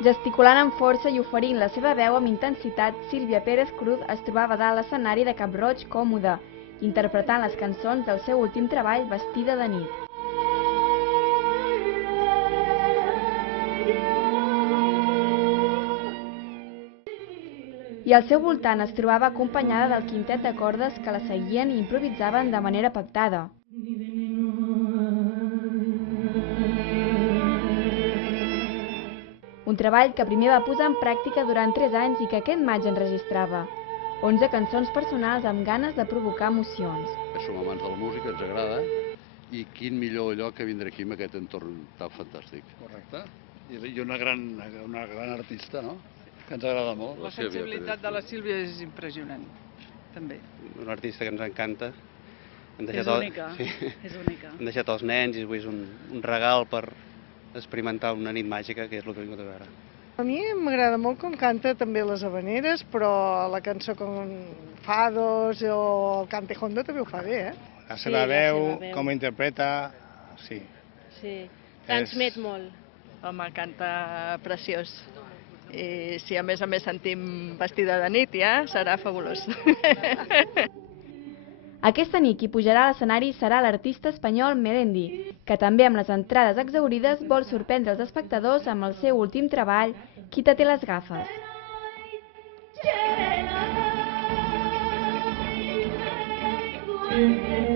Gesticulant amb força i oferint la seva veu amb intensitat, Sílvia Pérez Cruz es trobava dalt l'escenari de Cap-roig còmode, interpretant les cançons del seu últim treball Vestida de nit. I al seu voltant es trobava acompanyada del quintet de cordes que la seguien i improvisaven de manera pactada. Un treball que primer va posar en pràctica durant 3 anys i que aquest maig enregistrava. 11 cançons personals amb ganes de provocar emocions. Som amants de la música, ens agrada, i quin millor lloc que vindre aquí amb aquest entorn tan fantàstic. Correcte. I una gran artista, no?, que ens agrada molt. La sensibilitat de la Sílvia és impressionant, també. Un artista que ens encanta. És única, és única. Hem deixat els nens i avui és un regal per experimentar una nit màgica, que és el que he vingut a veure. A mi m'agrada molt com canta també les habaneres, però la cançó com Fados o el Cante Hondo també ho fa bé, eh? La seva veu, com ho interpreta, sí. Sí, transmet molt. Home, canta preciós. I si a més sentim Vestida de nit, ja serà fabulós. Aquesta nit qui pujarà a l'escenari serà l'artista espanyol Melendi, que també amb les entrades exhaurides vol sorprendre els espectadors amb el seu últim treball, Quítate les gafes. Yeah.